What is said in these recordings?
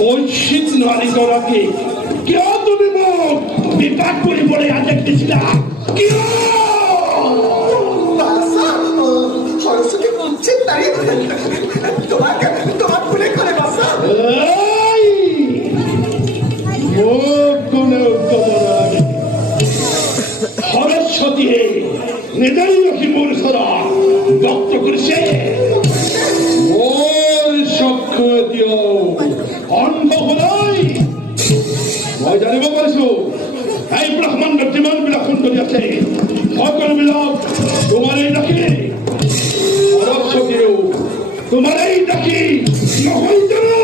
কৈছিত নাৰীগৰাকী কিয় তুমি মোক বিবাহ কৰিবলৈ আদেশ দিছিলা? কিয়? সরস্বতী উচিত নারী তোমাকে তোমার কোনে কোনে বাসা সরস্বতীয়ে নিজেই নাকি মোৰ ওচৰত ব্যক্ত কৰিছে মোৰ চক্ষু এতিয়াও অন্ধ হোৱাই। মই জানিব পাৰিছো এই ব্ৰহ্মাণ্ডত যিমানবিলাক সুন্দৰী আছে সকলোবিলাক তোমাৰেই দেখি। সৰস্বতীও তোমাৰেই দেখি নহয় জানো?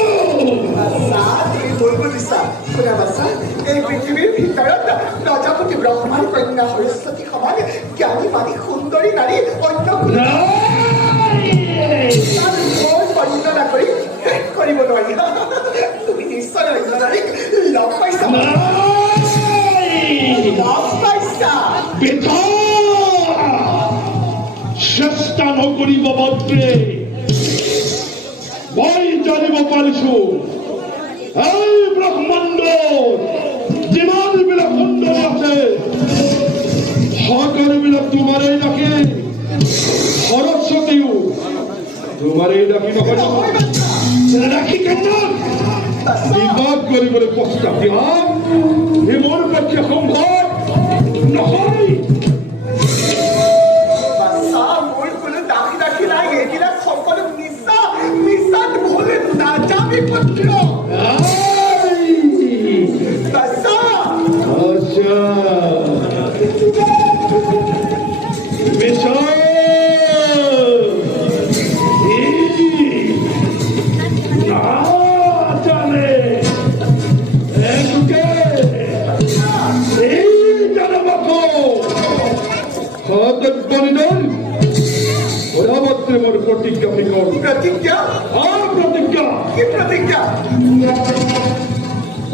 এই পৃথিবীর ভিতরত প্রজাপতি ব্রহ্মার কন্যা সরস্বতী সমান জ্ঞানী মানী সুন্দরী নারী অন্য বর্ণনা করে শেষ কৰিব নোৱাৰি। তুমি নিশ্চয় অন্য নারীক লগ পাইছা লগ পাইছা। চেষ্টা নকৰিব বদ্ৰে। মই জানিব পাৰিছো এই ব্ৰহ্মাণ্ড যিমানবিলাক সুন্দৰ আছে সকলোবিলাক তোমাৰেই ডাকি। সৰস্বতীও তোমাৰেই ডাকি নহয় ৰাখি কেন্দ্ৰ বিবাদ কৰিবলৈ প্ৰস্তাৱ দিয়া মোৰ পক্ষে সম্ভৱ নহয়। মোৰ কোনো দাবী ৰাখি নাই। এইবিলাক সকলো মিছা মিছাত ভুলে নাযাবি পুত্ৰ। মোৰ প্ৰতিজ্ঞা প্ৰতিজ্ঞা প্ৰতিজ্ঞা কি প্ৰতিজ্ঞা?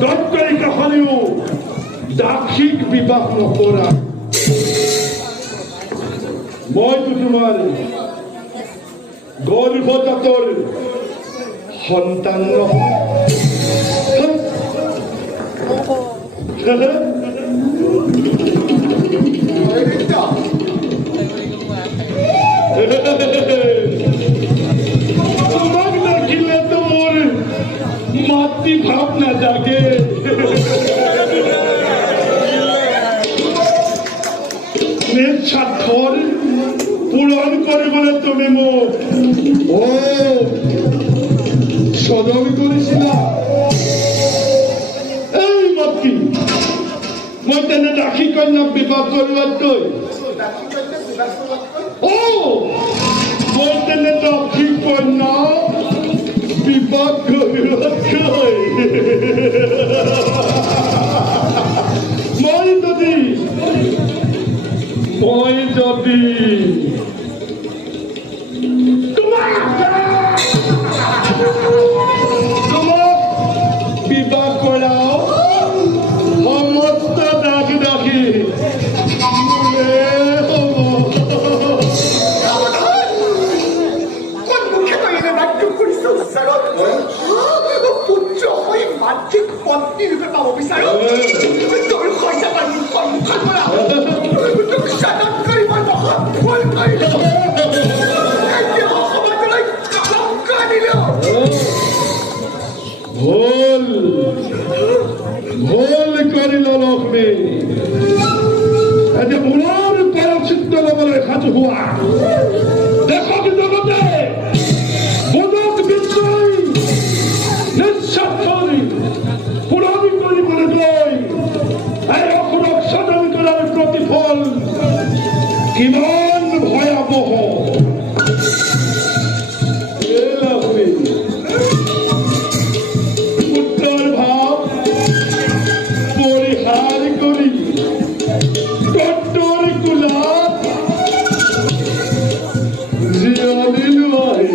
দৈত্যায়িকা হলেও দাক্ষিক বিবাহ নকৰা। মইতো তোমাৰ গৰ্ভজাতৰ সন্তান তোমাক দেখিলেতো মোৰ মাতৃ ভাৱ নাজাগে। স্বাৰ্থৰ পূৰণ কৰিবলৈ তুমি মোক সদন কৰিছিলা। এই মাতৃ মই তেনে দাসী কন্যাক বিবাহ কৰোৱাতকৈ মই তেনে দাসী কন্যা বিবাহ কৰোৱাতকৈ মই যদি তোমাক বিবাহ কৰাও সমস্ত দাসী দাসী পুত্ৰ হৈ মাতৃক পত্নী ৰূপে পাব বিচাৰো। তোৰ পইচা পানী সন্ধান কৰা তোক সাধন কৰিব নহয় ভুল কৰিলো। সমাজলৈ কলংক আনিলো। ভুল ভুল কৰিল লক্ষ্মী। এতিয়া মূলৰ পৰচিত্ৰ ল'বলৈ সাজু হোৱা। দেশক জগতে মনক বিজয় নিঃস্বাৰ্থ পূৰণ কৰিবলৈ গৈ এই অসুৰক সাধন কৰাৰ প্ৰতিফল কিমান ভয়াৱহ। পুত্ৰৰ ভাৱ পৰিহাৰ কৰি কট্টৰ কোলাত জিৰণি লোৱাই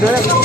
Bravo!